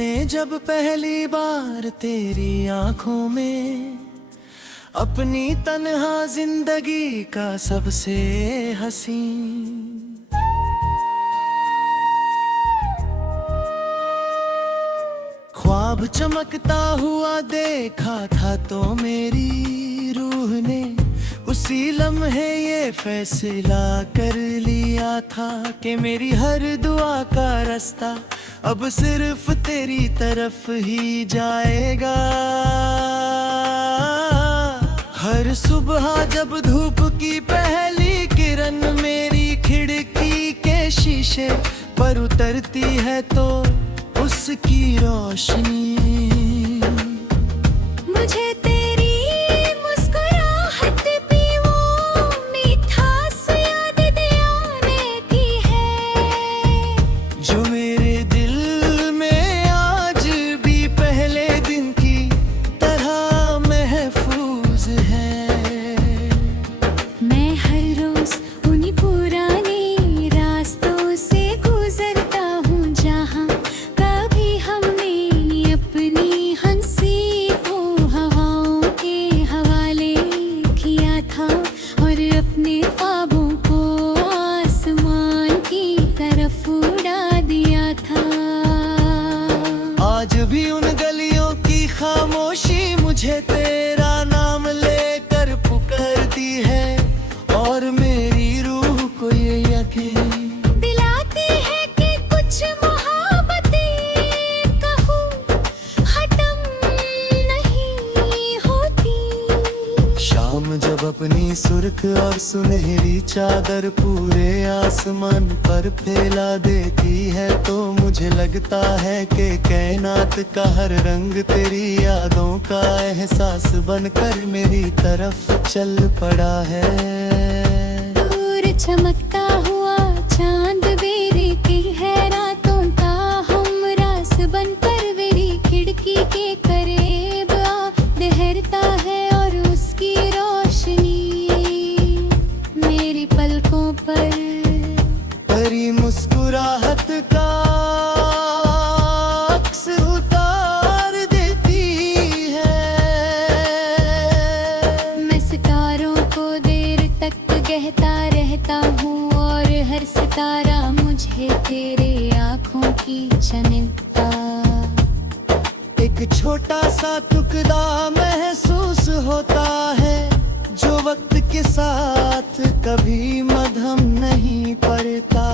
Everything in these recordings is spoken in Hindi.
मैंने जब पहली बार तेरी आंखों में अपनी तन्हा जिंदगी का सबसे हसीन ख्वाब चमकता हुआ देखा था, तो मेरी रूह ने उसी लम्हे ये फैसला कर लिया था कि मेरी हर दुआ का रास्ता अब सिर्फ तेरी तरफ ही जाएगा। हर सुबह जब धूप की पहली किरण मेरी खिड़की के शीशे पर उतरती है, तो उसकी रोशनी मुझे तेरी मुस्कुराहट भी वो मिठास याद दिलाने की है, जो मेरे दिल में आज भी पहले दिन की तरह महफूज है। मैं हर रोज उन्हीं पुराने रास्तों से गुजरता हूँ, जहाँ कभी हमने अपनी हंसी को हवाओं के हवाले किया था और अपने ख्वाबों को आसमान की तरफ उड़ा दिया था। आज भी उन गलियों की खामोशी मुझे तेरा नाम लेकर पुकारती है, और मेरी रूह को ये यकीन दिलाती है कि कुछ मोहब्बतें कहूँ खत्म नहीं होती। शाम जब अपनी सुर्ख और सुनहरी चादर पूरे आसमान पर फैला देती है, तो मुझे लगता है कि कायनात का हर रंग तेरी यादों का एहसास बनकर मेरी तरफ चल पड़ा है। दूर चमकता हुआ चांद बेरे की है रातों का हमरास बनकर मेरी खिड़की के करीब आ ठहरता है, और उसकी रोशनी मेरी पलकों पर तेरी मुस्कुराहट का अक्स उतार देती है। मैं सितारों को देर तक कहता रहता हूँ, और हर सितारा मुझे तेरे आँखों की चमकता एक छोटा सा टुकड़ा महसूस होता है, जो वक्त के साथ कभी मध्यम नहीं पड़ता।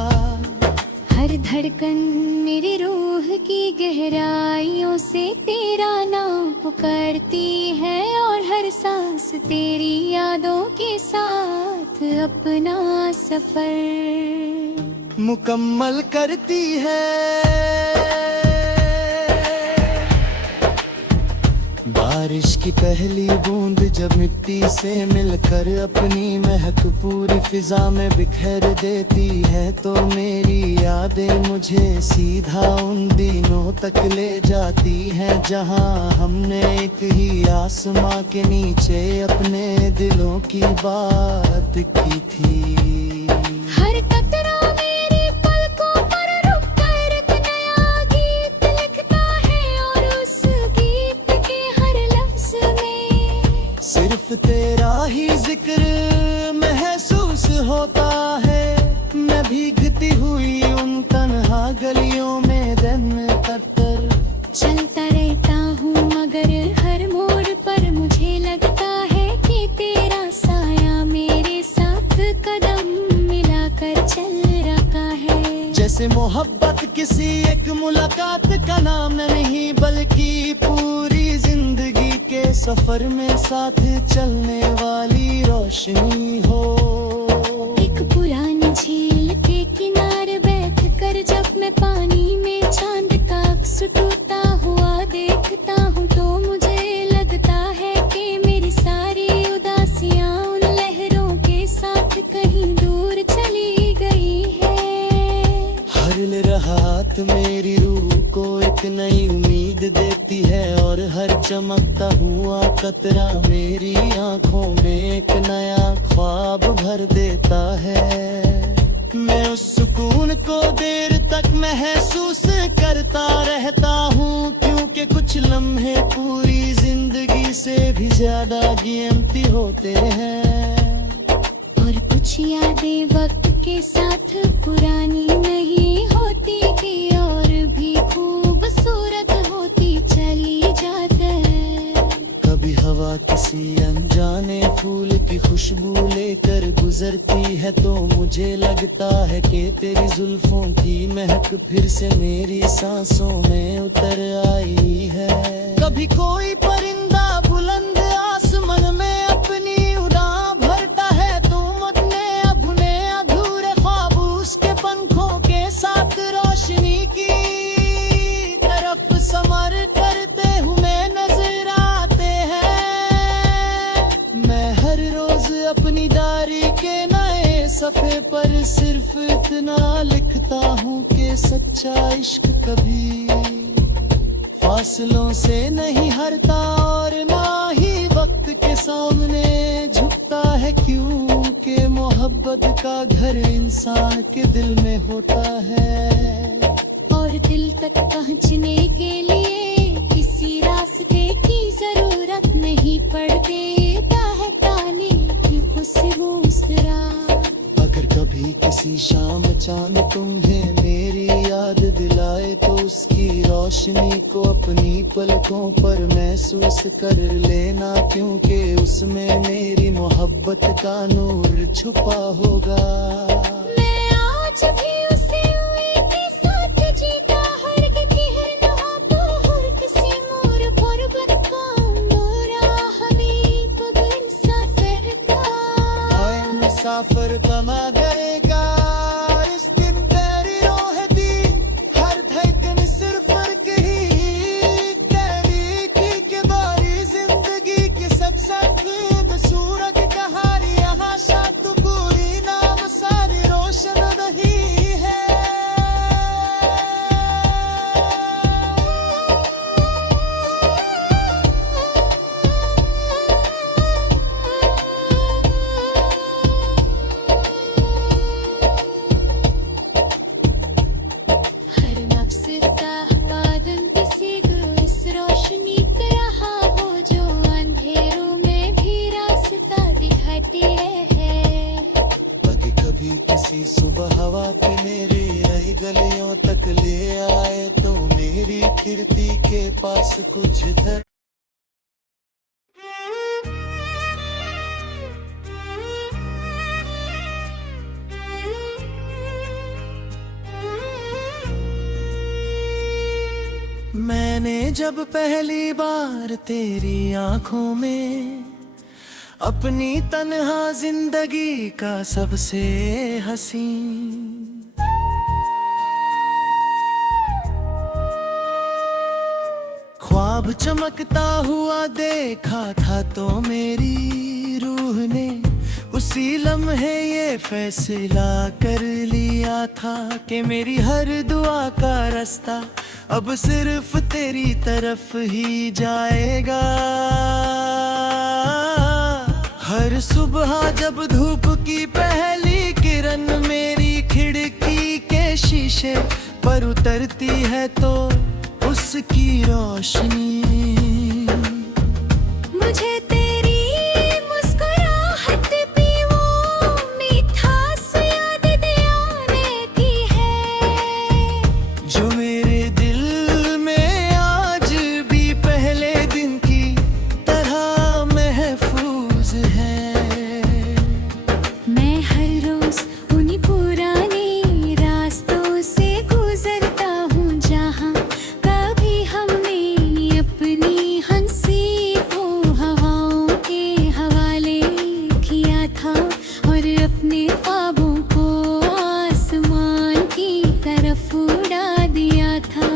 हर धड़कन मेरी रूह की गहराइयों से तेरा नाम पुकारती है, और हर सांस तेरी यादों के साथ अपना सफर मुकम्मल करती है। बारिश की पहली बूंद जब मिट्टी से मिलकर अपनी महक पूरी फिजा में बिखेर देती है, तो मेरी यादें मुझे सीधा उन दिनों तक ले जाती हैं, जहां हमने एक ही आसमां के नीचे अपने दिलों की बात की थी। हर कतरा मेरी पलकों पर रुक कर एक नया गीत लिखता है, और उस गीत के हर लफ्ज में सिर्फ तेरा ही जिक्र महसूस होता है। मैं भीगती हुई उन तन्हा गलियों में दिन कतर चलता रहता हूँ, मगर हर मोड़ पर मुझे लगता है कि तेरा साया मेरे साथ कदम मिलाकर चल रहा है। जैसे मोहब्बत किसी एक मुलाकात का नाम नहीं, बल्कि पूरी जिंदगी के सफर में साथ चलने वाली रोशनी हो। एक पुरानी झील के किनारे बैठ कर जब मैं पानी में चांद का अक्स टूटा हुआ देखता हूँ, तो मुझे लगता है कि मेरी सारी उदासियाँ उन लहरों के साथ कहीं दूर चली गई है। हर लम्हात मेरी रूह को एक नई उम्मीद देती है, और हर चमकता हुआ कतरा मेरी आंखों में एक नया ख्वाब भर देता है। मैं उस सुकून को देर तक महसूस करता रहता हूँ, क्योंकि कुछ लम्हे पूरी जिंदगी से भी ज्यादा कीमती होते हैं। और कुछ यादें वक्त के साथ पुरानी नहीं होती कि और भी खूबसूरत होती चली जाती है। कभी हवा किसी अनजाने फूल की खुशबू लेकर गुजरती है तो मुझे लगता है कि तेरी जुल्फों की महक फिर से मेरी सांसों में उतर आई है। कभी कोई परिंदा बुलंद आसमान में अपनी उड़ान भरता है, तुम अपने अपने अधूरे ख्वाब उसके पंखों के साथ रोशनी की तरफ समर करते हुए नजर आते हैं। मैं हर रोज अपनी डायरी के नए सफे पर सिर्फ इतना लिखता हूँ कि सच्चा इश्क कभी फासलों से नहीं हरता और ना ही वक्त के सामने झुकता है, क्योंकि मोहब्बत का घर इंसान के दिल में होता है। और दिल तक पहुँचने के लिए किसी रास्ते की जरूरत नहीं पड़ती है, काली की खुशबू अगर कभी किसी शाम चांद तुम्हें मेरी याद दिलाए तो उसकी रोशनी को अपनी पलकों पर महसूस कर लेना, क्योंकि उसमें मेरी मोहब्बत का नूर छुपा होगा। मैं आज भी उसे के साथ जीता, हर किसी नहाता हर किसी मोर पर्वत का मोरा हबीब बिन सफर का। आए मुसाफिर कमा गएगा इस दिन तेरी रोहती हर धड़कन सिर्फ फर्क ही तेरी की किबारी जिंदगी की सबसे खूबसूरत कहानी यहाँ शात पूरी नाम सारी रोशन रही है। हर नफ्स का पालन किसी को इस रोशनी का रहा हो जो अंधेरों में भी रास्ता दिखाती है। कभी कभी किसी सुबह हवा के मेरी रही गलियों तक ले आए तो मेरी खिड़की के पास कुछ धर मैंने जब पहली बार तेरी आंखों में अपनी तन्हा जिंदगी का सबसे हसीन ख्वाब चमकता हुआ देखा था तो मेरी रूह ने उसी लम्हे ये फैसला कर लिया था कि मेरी हर दुआ का रास्ता अब सिर्फ तेरी तरफ ही जाएगा। हर सुबह जब धूप की पहली किरण मेरी खिड़की के शीशे पर उतरती है तो उसकी रोशनी मुझे तेरी मुस्कुराहट भी वो मिठास याद दिलाने की है, जो मेरे दिल में आज भी पहले दिन की तरह महफूज है। मैं हर रोज उन्हीं पुराने रास्तों से गुजरता हूँ जहाँ कभी हमने अपनी हंसी को हवाओं के हवाले किया था और अपने ख्वाबों को आसमान की तरफ उड़ा दिया था।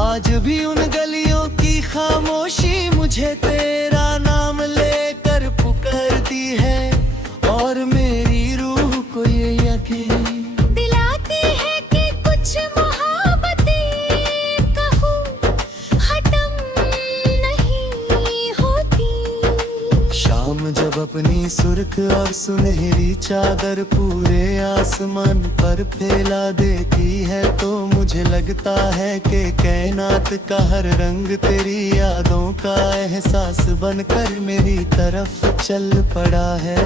आज भी उन गलियों की खामोशी मुझे तेरा नाम लेकर पुकारती है और मेरी रूह को ये यकीन दिलाती है कि कुछ मोहब्बतें कहूँ खत्म नहीं होती। शाम जब अपनी सुर्ख और सुनहरी चादर पूरे आसमान पर फैला देती है तो मुझे लगता है कि कायनात का हर रंग तेरी यादों का एहसास बनकर मेरी तरफ चल पड़ा है।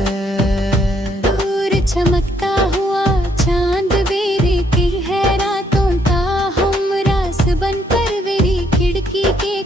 दूर चमकता हुआ चांद बेरे की है रातों का हम रास बनकर मेरी खिड़की के